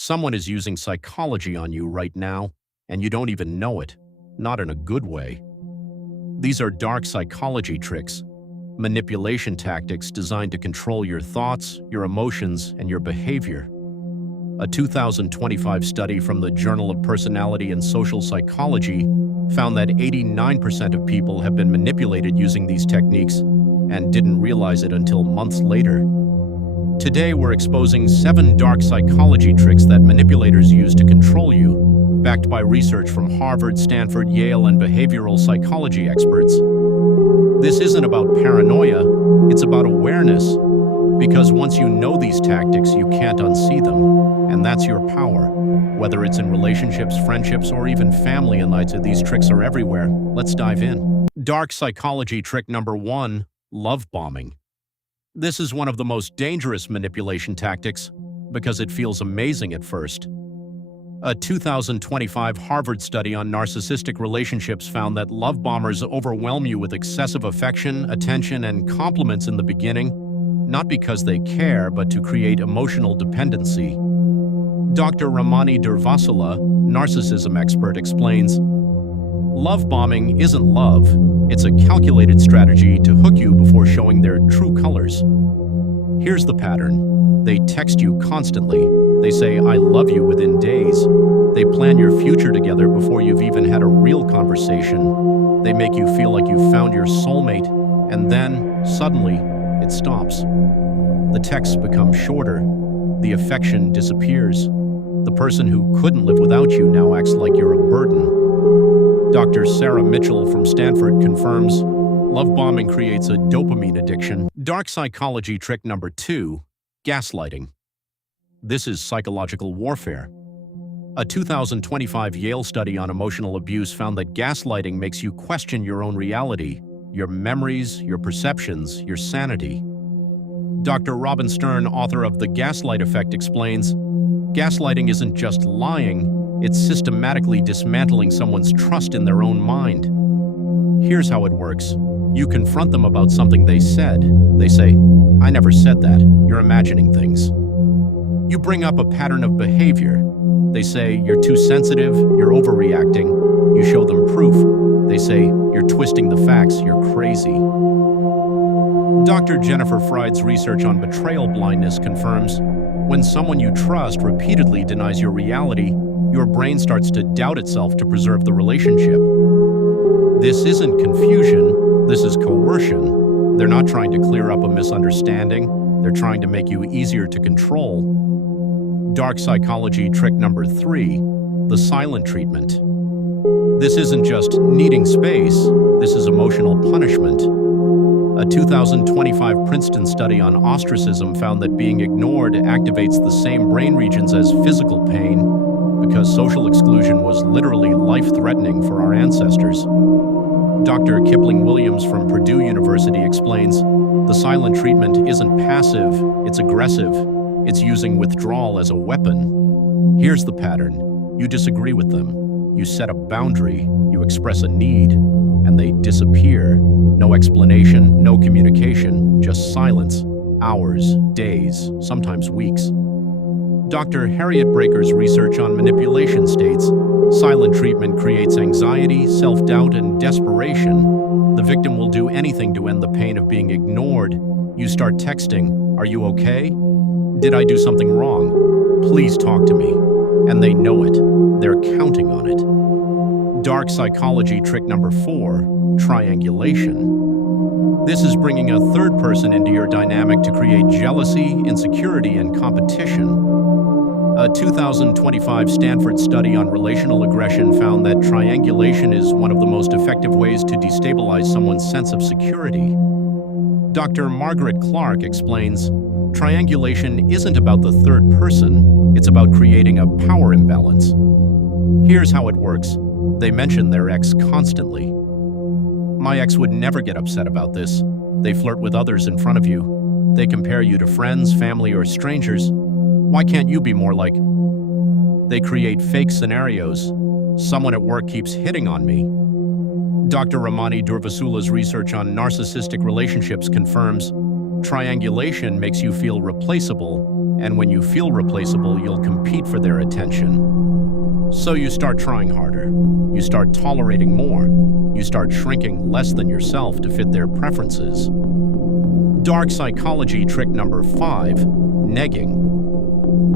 Someone is using psychology on you right now, and you don't even know it, not in a good way. These are dark psychology tricks, manipulation tactics designed to control your thoughts, your emotions, and your behavior. A 2025 study from the Journal of Personality and Social Psychology found that 89% of people have been manipulated using these techniques and didn't realize it until months later. Today, we're exposing 7 dark psychology tricks that manipulators use to control you, backed by research from Harvard, Stanford, Yale, and behavioral psychology experts. This isn't about paranoia, it's about awareness, because once you know these tactics, you can't unsee them, and that's your power. Whether it's in relationships, friendships, or even family nights, these tricks are everywhere. Let's dive in. Dark psychology trick number 1, love bombing. This is one of the most dangerous manipulation tactics because it feels amazing at first. A 2025 Harvard study on narcissistic relationships found that love bombers overwhelm you with excessive affection, attention, and compliments in the beginning, not because they care, but to create emotional dependency. Dr. Ramani Durvasula, narcissism expert, explains, "Love bombing isn't love. It's a calculated strategy to hook you before showing their true colors. Here's the pattern. They text you constantly. They say, 'I love you' within days. They plan your future together before you've even had a real conversation. They make you feel like you've found your soulmate, and then, suddenly, it stops. The texts become shorter. The affection disappears. The person who couldn't live without you now acts like you're a burden." Dr. Sarah Mitchell from Stanford confirms, love bombing creates a dopamine addiction. Dark psychology trick number 2, gaslighting. This is psychological warfare. A 2025 Yale study on emotional abuse found that gaslighting makes you question your own reality, your memories, your perceptions, your sanity. Dr. Robin Stern, author of The Gaslight Effect, explains, gaslighting isn't just lying, it's systematically dismantling someone's trust in their own mind. Here's how it works. You confront them about something they said. They say, "I never said that. You're imagining things." You bring up a pattern of behavior. They say, "You're too sensitive, you're overreacting." You show them proof. They say, "You're twisting the facts, you're crazy." Dr. Jennifer Fried's research on betrayal blindness confirms, when someone you trust repeatedly denies your reality, your brain starts to doubt itself to preserve the relationship. This isn't confusion, this is coercion. They're not trying to clear up a misunderstanding, they're trying to make you easier to control. Dark psychology trick number 3, the silent treatment. This isn't just needing space, this is emotional punishment. A 2025 Princeton study on ostracism found that being ignored activates the same brain regions as physical pain, because social exclusion was literally life-threatening for our ancestors. Dr. Kipling Williams from Purdue University explains, the silent treatment isn't passive, it's aggressive. It's using withdrawal as a weapon. Here's the pattern. You disagree with them. You set a boundary, you express a need, and they disappear. No explanation, no communication, just silence. Hours, days, sometimes weeks. Dr. Harriet Breaker's research on manipulation states, silent treatment creates anxiety, self-doubt, and desperation. The victim will do anything to end the pain of being ignored. You start texting, "Are you okay? Did I do something wrong? Please talk to me." And they know it. They're counting on it. Dark psychology trick number 4, triangulation. This is bringing a third person into your dynamic to create jealousy, insecurity, and competition. A 2025 Stanford study on relational aggression found that triangulation is one of the most effective ways to destabilize someone's sense of security. Dr. Margaret Clark explains, triangulation isn't about the third person, it's about creating a power imbalance. Here's how it works. They mention their ex constantly. "My ex would never get upset about this. They flirt with others in front of you. They compare you to friends, family, or strangers. Why can't you be more like?" They create fake scenarios. "Someone at work keeps hitting on me." Dr. Ramani Durvasula's research on narcissistic relationships confirms, triangulation makes you feel replaceable. And when you feel replaceable, you'll compete for their attention. So you start trying harder. You start tolerating more. You start shrinking less than yourself to fit their preferences. Dark psychology trick number 5, negging.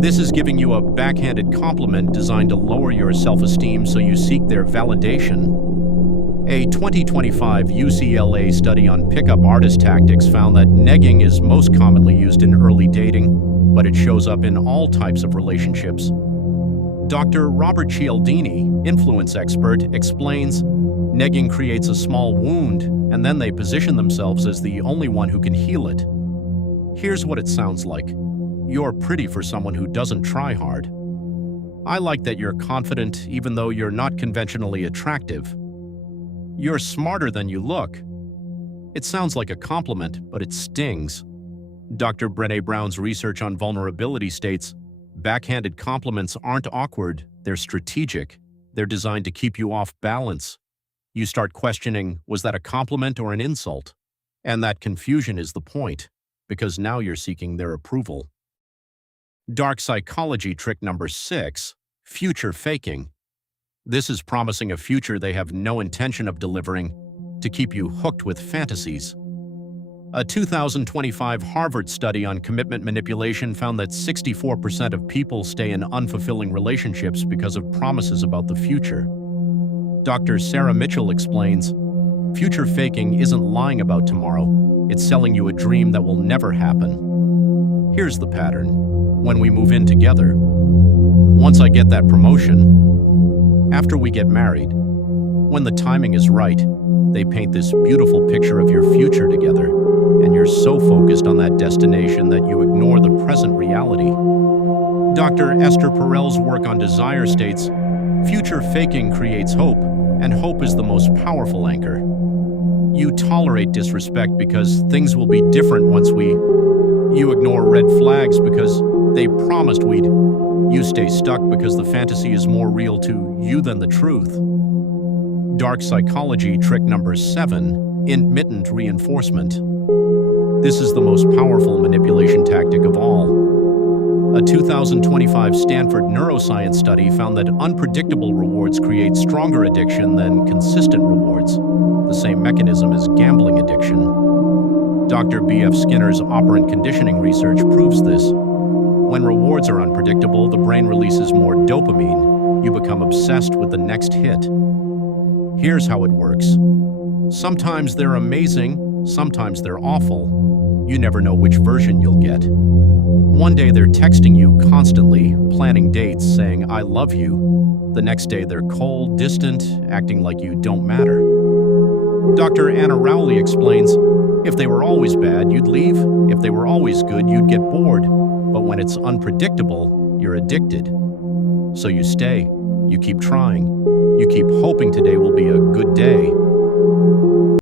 This is giving you a backhanded compliment designed to lower your self-esteem so you seek their validation. A 2025 UCLA study on pickup artist tactics found that negging is most commonly used in early dating, but it shows up in all types of relationships. Dr. Robert Cialdini, influence expert, explains, negging creates a small wound, and then they position themselves as the only one who can heal it. Here's what it sounds like. You're pretty for someone who doesn't try hard. I like that you're confident even though you're not conventionally attractive. You're smarter than you look. It sounds like a compliment, but it stings. Dr. Brené Brown's research on vulnerability states, backhanded compliments aren't awkward, they're strategic. They're designed to keep you off balance. You start questioning, was that a compliment or an insult? And that confusion is the point, because now you're seeking their approval. Dark psychology trick number 6, future faking. This is promising a future they have no intention of delivering to keep you hooked with fantasies. A 2025 Harvard study on commitment manipulation found that 64% of people stay in unfulfilling relationships because of promises about the future. Dr. Sarah Mitchell explains, future faking isn't lying about tomorrow, it's selling you a dream that will never happen. Here's the pattern. When we move in together, once I get that promotion, after we get married, when the timing is right, they paint this beautiful picture of your future together, and you're so focused on that destination that you ignore the present reality. Dr. Esther Perel's work on desire states, future faking creates hope, and hope is the most powerful anchor. You tolerate disrespect because things will be different once you ignore red flags because they promised we'd. You stay stuck because the fantasy is more real to you than the truth. Dark psychology trick number 7, intermittent reinforcement. This is the most powerful manipulation tactic of all. A 2025 Stanford neuroscience study found that unpredictable rewards create stronger addiction than consistent rewards, the same mechanism as gambling addiction. Dr. B.F. Skinner's operant conditioning research proves this. When rewards are unpredictable, the brain releases more dopamine. You become obsessed with the next hit. Here's how it works. Sometimes they're amazing, sometimes they're awful. You never know which version you'll get. One day they're texting you constantly, planning dates, saying, I love you. The next day they're cold, distant, acting like you don't matter. Dr. Anna Rowley explains, if they were always bad, you'd leave. If they were always good, you'd get bored. But when it's unpredictable, you're addicted. So you stay. You keep trying. You keep hoping today will be a good day.